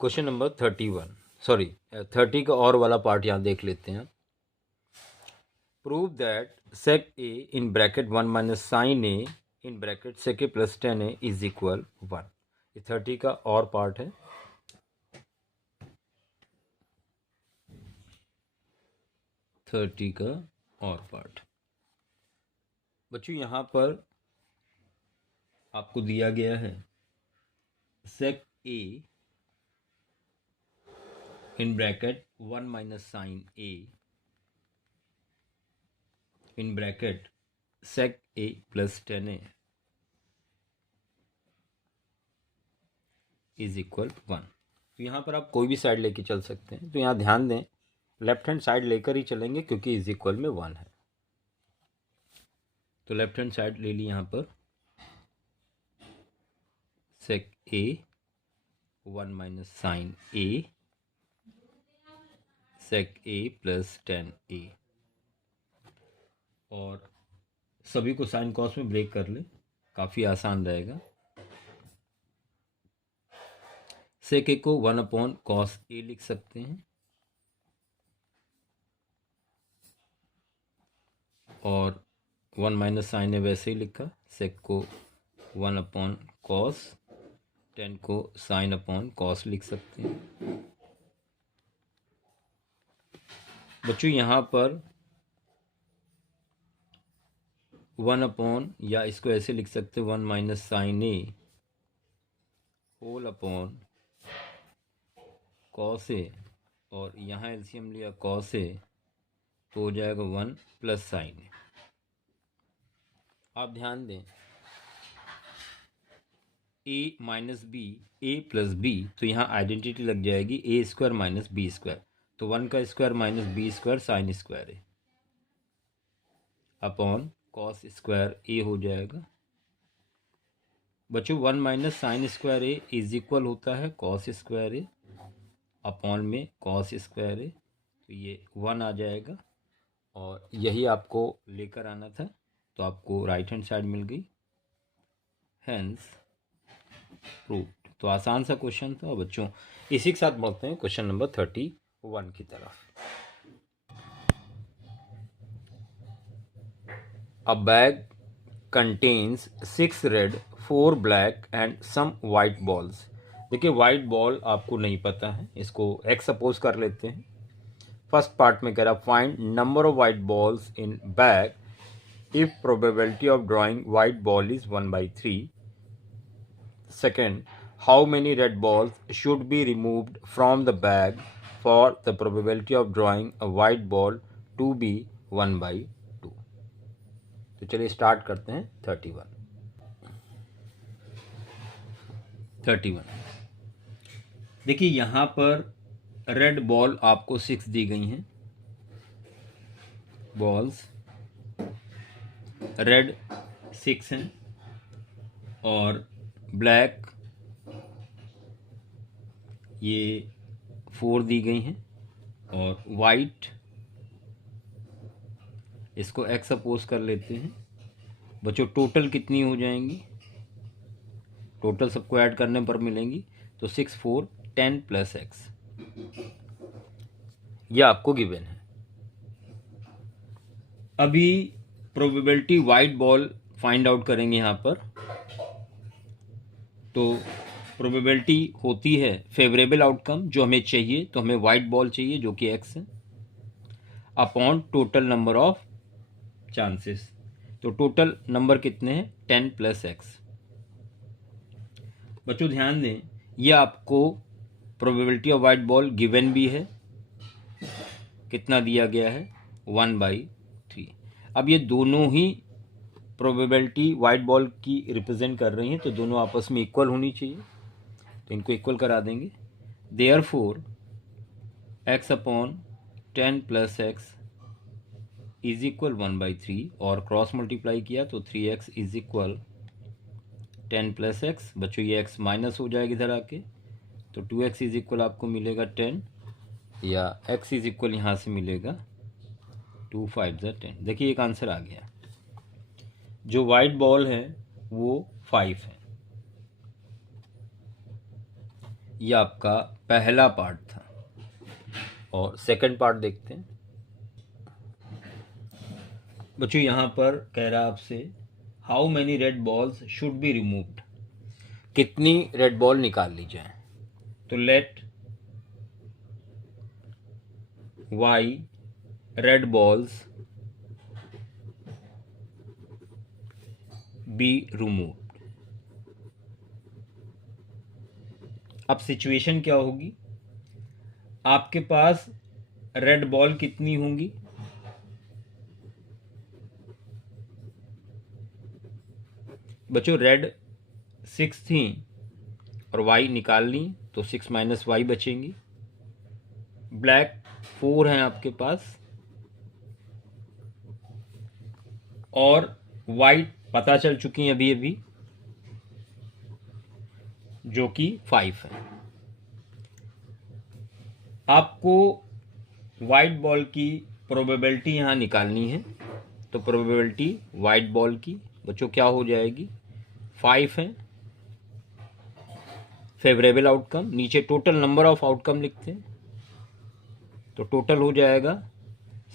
Question number 30 का और वाला पार्ट यहाँ देख लेते हैं। Prove that sec A in bracket 1 minus sign A in bracket sec A plus 10 A is equal 1। ये 30 का और पार्ट है। बच्चों यहाँ पर आपको दिया गया है sec A in bracket 1 minus sign A in bracket sec A plus 10 A is equal 1। तो यहाँ पर आप कोई भी साइड लेके चल सकते हैं। तो यहाँ ध्यान दें, लेफ्ट हैंड साइड लेकर ही चलेंगे क्योंकि इज इक्वल में 1 है। तो लेफ्ट हैंड साइड ले ली यहाँ पर सेक ए 1 minus sign A sec A plus 10 ए, और सभी को साइन कॉस में ब्रेक कर ले, काफ़ी आसान रहेगा। सेक ए को 1 अपॉन कॉस ए लिख सकते हैं और 1 माइनस साइन ए वैसे ही लिखा। सेक को 1 अपॉन कॉस, 10 को साइन अपॉन कॉस लिख सकते हैं। बच्चों यहाँ पर 1 अपॉन, या इसको ऐसे लिख सकते हैं 1 minus sign A whole upon cos A, और यहाँ एलसीएम लिया कॉस ए तो हो जाएगा 1 प्लस साइन ए। आप ध्यान दें A minus B A plus B, तो यहाँ आइडेंटिटी लग जाएगी A square minus B square, तो 1 का square minus B square sine square है अपॉन कॉस स्क्वायर ए हो जाएगा। बच्चों 1 minus sine square A is equal होता है कॉस स्क्वायर ए अपॉन में कॉस स्क्वायर ए, तो ये 1 आ जाएगा और यही आपको लेकर आना था, तो आपको राइट हैंड साइड मिल गई, हेंस प्रूव्ड। तो आसान सा क्वेश्चन था बच्चों। इसी के साथ बढ़ते हैं क्वेश्चन नंबर 31 की तरफ। A bag contains 6 red 4 black and some white balls. देखिए वाइट बॉल आपको नहीं पता है, इसको एक्स सपोज कर लेते हैं। फर्स्ट पार्ट में कह रहा find number of white balls in bag if probability of drawing white ball is 1/3। Second, how many red balls should be removed from the bag for the probability of drawing a white ball to be 1/2। तो चलिए start करते हैं 31। देखिए यहाँ पर red ball आपको 6 दी गई हैं, बॉल्स रेड 6 हैं, और ब्लैक ये 4 दी गई हैं, और वाइट इसको एक्स सपोज कर लेते हैं। बच्चों टोटल कितनी हो जाएंगी, टोटल सबको ऐड करने पर मिलेंगी, तो 6 4 10 प्लस एक्स, यह आपको गिवन है। अभी probability white ball find out करेंगे यहाँ पर। तो प्रोबेबिलिटी होती है फेवरेबल आउटकम जो हमें चाहिए, तो हमें वाइट बॉल चाहिए जो कि एक्स है, upon total number of chances. तो टोटल नंबर कितने हैं 10 प्लस एक्स। बच्चों ध्यान दें, ये आपको probability of white ball given भी है, कितना दिया गया है 1/3। अब ये दोनों ही प्रोबेबिलिटी वाइट बॉल की रिप्रेजेंट कर रही हैं, तो दोनों आपस में इक्वल होनी चाहिए, तो इनको इक्वल करा देंगे। Therefore x upon 10 plus x is equal 1/3, और क्रॉस मल्टीप्लाई किया तो 3x is equal 10 plus x. बच्चों ये x माइनस हो जाएगा इधर आके, तो 2x इज इक्वल आपको मिलेगा 10, या x इज इक्वल यहाँ से मिलेगा 2 5 10। देखिए एक आंसर आ गया। जो वाइट बॉल है वो 5 है। ये आपका पहला पार्ट था। और सेकंड पार्ट देखते हैं बच्चों। यहाँ पर कह रहा है आपसे how many red balls should be removed, कितनी रेड बॉल निकाल ली जाए। तो let Y red balls be removed. अब सिचुएशन क्या होगी, आपके पास रेड बॉल कितनी होंगी, बच्चों रेड 6 थी और वाई निकाल ली तो 6 माइनस वाई बचेंगी। ब्लैक 4 हैं आपके पास और वाइट पता चल चुकी हैं अभी अभी, जो कि 5 है। आपको वाइट बॉल की प्रोबेबिलिटी यहाँ निकालनी है। तो प्रोबेबिलिटी वाइट बॉल की बच्चों क्या हो जाएगी, 5 है। फेवरेबल आउटकम, नीचे टोटल नंबर ऑफ आउटकम लिखते हैं तो टोटल हो जाएगा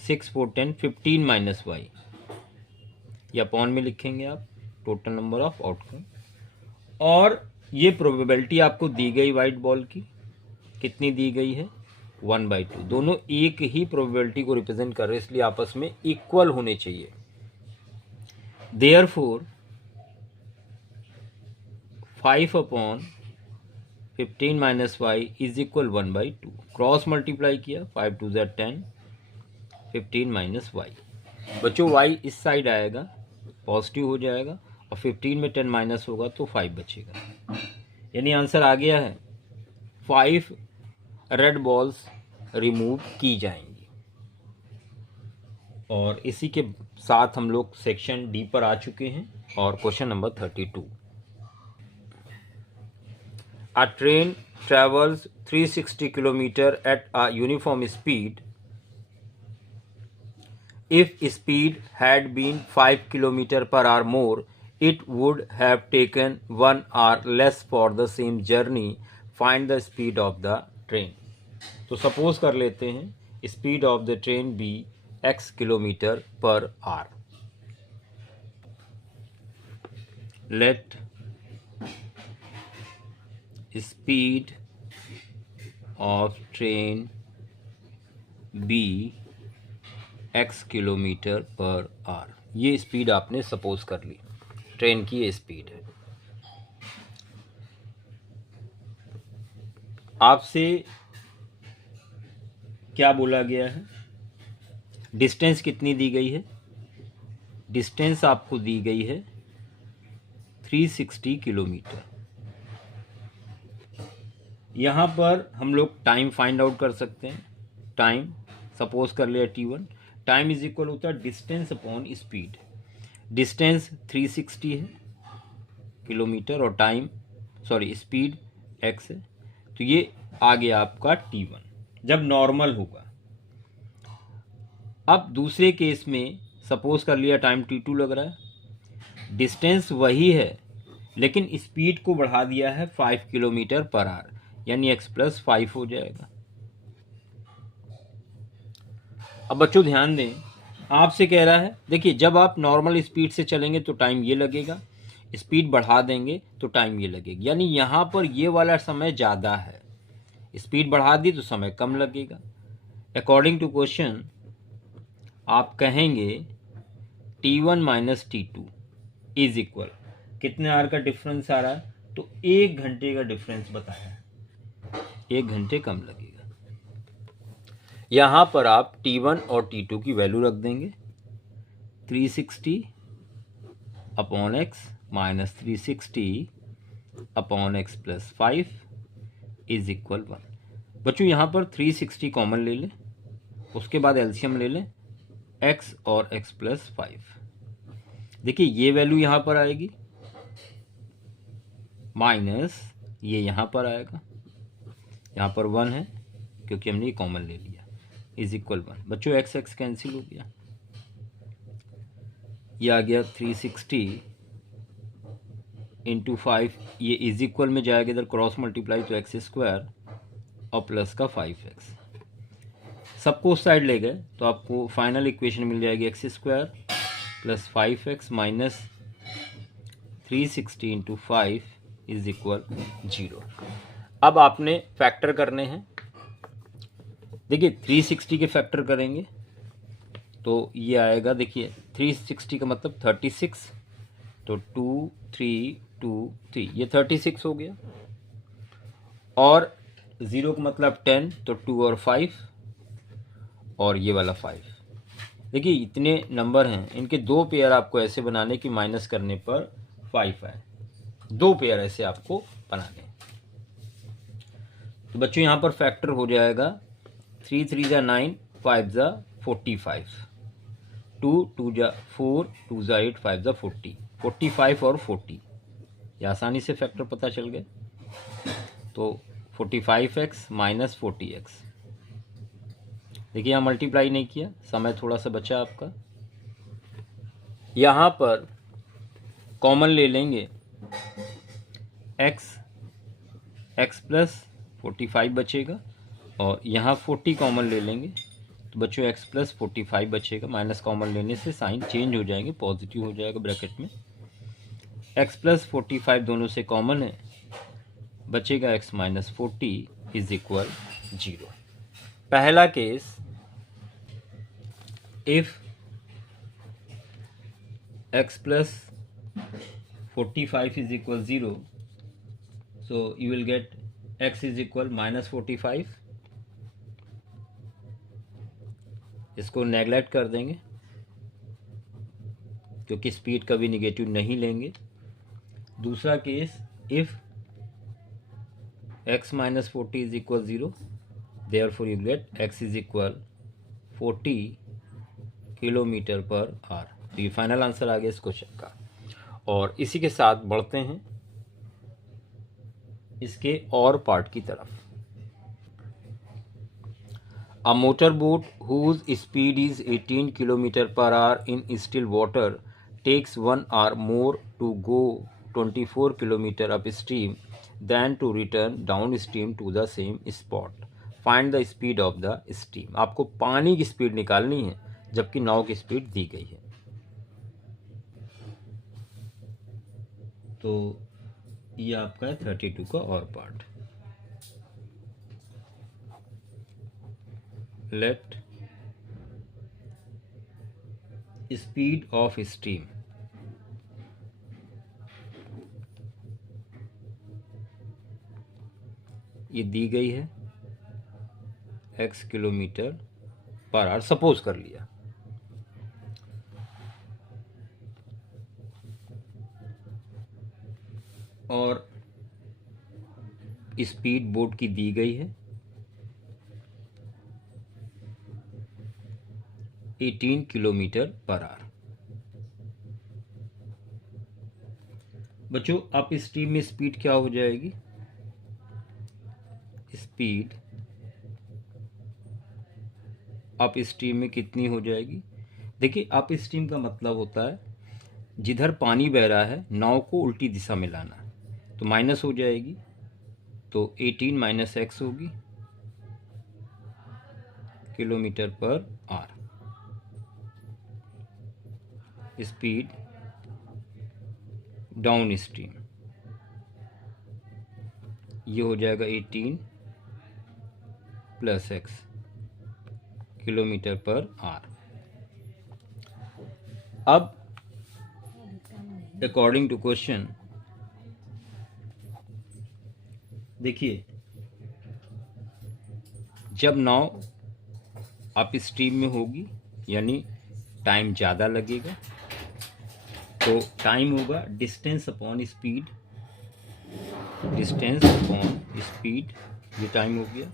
6 4 10 15 माइनस वाई, या अपॉन में लिखेंगे आप टोटल नंबर ऑफ आउटकम। और ये प्रोबेबिलिटी आपको दी गई वाइट बॉल की, कितनी दी गई है 1/2। दोनों एक ही प्रोबेबिलिटी को रिप्रेजेंट कर रहे हैं, इसलिए आपस में इक्वल होने चाहिए। Therefore 5/15 minus Y is equal 1/2। Cross multiply किया, 5 2 10, 15 माइनस वाई। बच्चों वाई इस साइड आएगा, पॉजिटिव हो जाएगा, और 15 में 10 माइनस होगा तो 5 बचेगा। यानी आंसर आ गया है 5 रेड बॉल्स रिमूव की जाएंगी। और इसी के साथ हम लोग सेक्शन डी पर आ चुके हैं और question number 32। A train travels 360 km at a uniform speed. If speed had been 5 km per hour more, it would have taken 1 hour less for the same journey. Find the speed of the train. तो suppose कर लेते हैं speed of the train be x kilometre per hour. Let speed of train be x kilometre per hour. ये speed आपने suppose कर ली, train की ये स्पीड है। आपसे क्या बोला गया है, डिस्टेंस कितनी दी गई है, डिस्टेंस आपको दी गई है 360 किलोमीटर। यहाँ पर हम लोग टाइम फाइंड आउट कर सकते हैं। टाइम सपोज कर लिया t1, टाइम इज इक्वल होता है डिस्टेंस अपॉन स्पीड। डिस्टेंस 360 है किलोमीटर और टाइम स्पीड x है, तो ये आ गया आपका t1 जब नॉर्मल होगा। अब दूसरे केस में सपोज कर लिया टाइम t2 लग रहा है, डिस्टेंस वही है लेकिन स्पीड को बढ़ा दिया है 5 किलोमीटर पर आवर, यानी x + 5 हो जाएगा। अब बच्चों ध्यान दें, आपसे कह रहा है देखिए जब आप नॉर्मल स्पीड से चलेंगे तो टाइम ये लगेगा, स्पीड बढ़ा देंगे तो टाइम ये लगेगा, यानी यहाँ पर ये वाला समय ज़्यादा है, स्पीड बढ़ा दी तो समय कम लगेगा। अकॉर्डिंग टू क्वेश्चन आप कहेंगे t1 minus t2 is equal, कितने आवर का डिफरेंस आ रहा है, तो 1 घंटे का डिफरेंस बताया है, 1 घंटे कम लगेगा। यहाँ पर आप t1 और t2 की वैल्यू रख देंगे, 360 upon x minus 360 upon x + 5 is equal 1। बच्चों यहाँ पर 360 कॉमन ले लें, उसके बाद एलसीएम ले लें x और x + 5। देखिए ये वैल्यू यहाँ पर आएगी माइनस ये यहाँ पर आएगा, यहाँ पर 1 है क्योंकि हमने ये कॉमन ले लिया, इज इक्वल 1। बच्चों x x कैंसिल हो गया, ये आ गया 360 इंटू 5, ये इज इक्वल में जाएगा इधर क्रॉस मल्टीप्लाई, तो एक्स स्क्वायर और प्लस का 5x, सबको उस साइड ले गए तो आपको फाइनल इक्वेशन मिल जाएगी x square plus 5x minus 360 into 5 is equal 0। अब आपने फैक्टर करने हैं। देखिए 360 के फैक्टर करेंगे तो ये आएगा, देखिए 360 का मतलब 36, तो 2 3 2 3, ये 36 हो गया। और 0 का मतलब 10, तो 2 और 5, और ये वाला 5। देखिए इतने नंबर हैं, इनके दो पेयर आपको ऐसे बनाने की माइनस करने पर 5 आए, दो पेयर ऐसे आपको बनाने। तो बच्चों यहाँ पर फैक्टर हो जाएगा 3 3 जा 9, 5 जा 45, 2 2 जा 4, 2 जा 8, 5 जा 40, 45 और 40, ये आसानी से फैक्टर पता चल गए। तो 45x माइनस 40x, देखिए यहाँ मल्टीप्लाई नहीं किया, समय थोड़ा सा बचा आपका। यहाँ पर कॉमन ले लेंगे x प्लस 45 बचेगा, और यहाँ 40 कॉमन ले लेंगे तो बच्चों x प्लस 45 बचेगा। माइनस कॉमन लेने से साइन चेंज हो जाएंगे, पॉजिटिव हो जाएगा ब्रैकेट में। x प्लस 45 दोनों से कॉमन है, बचेगा x माइनस 40 इज इक्वल 0। पहला case, if x plus 45 is equal 0, so you will get x is equal minus 45। इसको नेगलेक्ट कर देंगे क्योंकि स्पीड कभी निगेटिव नहीं लेंगे। दूसरा case, if x minus 40 is equal 0, therefore you get x is equal 40 kilometre per our. तो ये फाइनल आंसर आ गया इस क्वेश्चन का। और इसी के साथ बढ़ते हैं इसके और पार्ट की तरफ। A motor boat whose speed is 18 kilometre per hour in still water takes 1 hour more to go 24 kilometre upstream then to return downstream to the same spot. Find the speed of the stream. आपको पानी की speed निकालनी है जबकि नाव की speed दी गई है। तो ये आपका है 32 का और part. Late speed of stream, ये दी गई है x kilometre per our, suppose कर लिया। और स्पीड बोट की दी गई है 18 किलोमीटर पर आवर। बच्चों अप स्ट्रीम में स्पीड क्या हो जाएगी? स्पीड अप स्ट्रीम में कितनी हो जाएगी? देखिए अप स्ट्रीम का मतलब होता है जिधर पानी बह रहा है नाव को उल्टी दिशा में लाना, तो माइनस हो जाएगी, तो 18 माइनस x होगी kilometre per our. Speed down stream ये हो जाएगा 18 plus x kilometre per our. अब अकॉर्डिंग टू क्वेश्चन देखिए, जब नाव अप स्ट्रीम में होगी यानी टाइम ज़्यादा लगेगा, तो टाइम होगा distance upon speed, distance upon speed ये टाइम हो गया।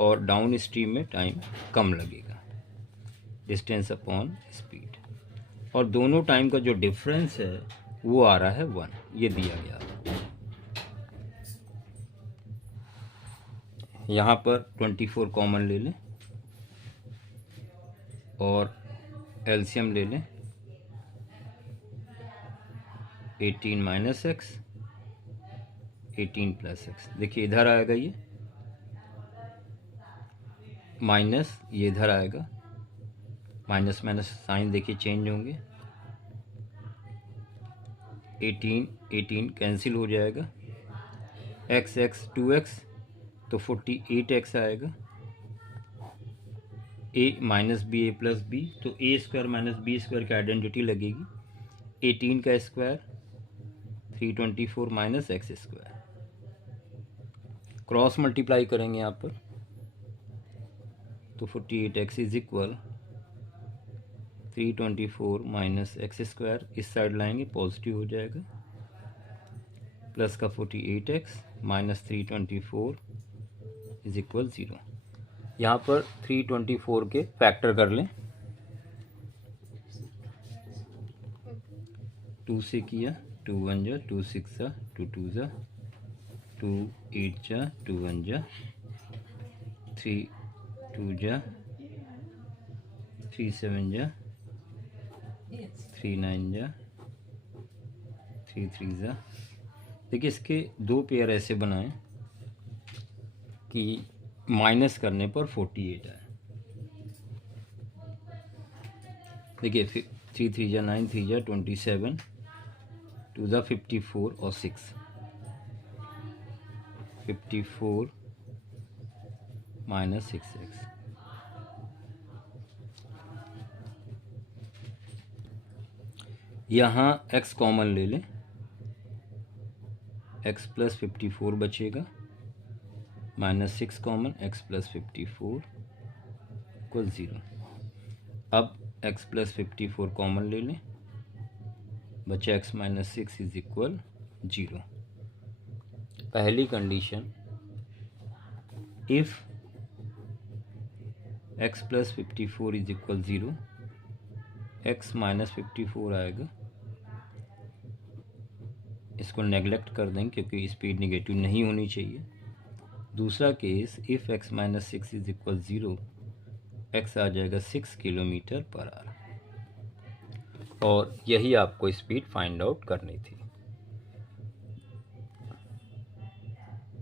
और डाउन स्ट्रीम में टाइम कम लगेगा, डिस्टेंस अपॉन स्पीड। और दोनों टाइम का जो डिफरेंस है वो आ रहा है 1, ये दिया गया था। यहाँ पर 24 कॉमन ले लें और एलसीएम ले लें। 18 माइनस एक्स, 18 प्लस एक्स। देखिए इधर आएगा ये माइनस, ये इधर आएगा माइनस, माइनस साइन देखिए चेंज होंगे। 18 कैंसिल हो जाएगा, एक्स एक्स 2x तो 48x आएगा। a minus B A plus B, तो A square minus B square की आइडेंटिटी लगेगी। 18 का square 324 minus X square. Cross multiply करेंगे यहाँ पर तो 48x is equal 324 minus X square, इस साइड लाएंगे पॉजिटिव हो जाएगा, प्लस का 48x माइनस 324 इज इक्वल 0। यहाँ पर 324 के फैक्टर कर लें, 2 से किया, 2 1 जा, 2 6 जा, 2 2 जा, 2 8 जा, 2 1 जा, 3 2 जा, 3 7 जा, 3 9 जा, 3 3 जा। देखिए इसके दो पेयर ऐसे बनाएं कि माइनस करने पर 48 आए। देखिए 3 3 जा 9, 3 जा 27, 2 जा 54 और 6, 54 माइनस 6x। यहाँ x कॉमन ले लें, x प्लस 54 बचेगा, minus 6 common, x plus 54 equal 0। अब x प्लस 54 कॉमन ले लें, बचा x माइनस 6 इज इक्वल 0। पहली condition, if x plus 54 is equal 0, x minus 54 आएगा, इसको नेगलेक्ट कर दें क्योंकि स्पीड नेगेटिव नहीं होनी चाहिए। दूसरा case, if x minus 6 is equal 0, x आ जाएगा 6 किलोमीटर पर आवर, और यही आपको स्पीड फाइंड आउट करनी थी।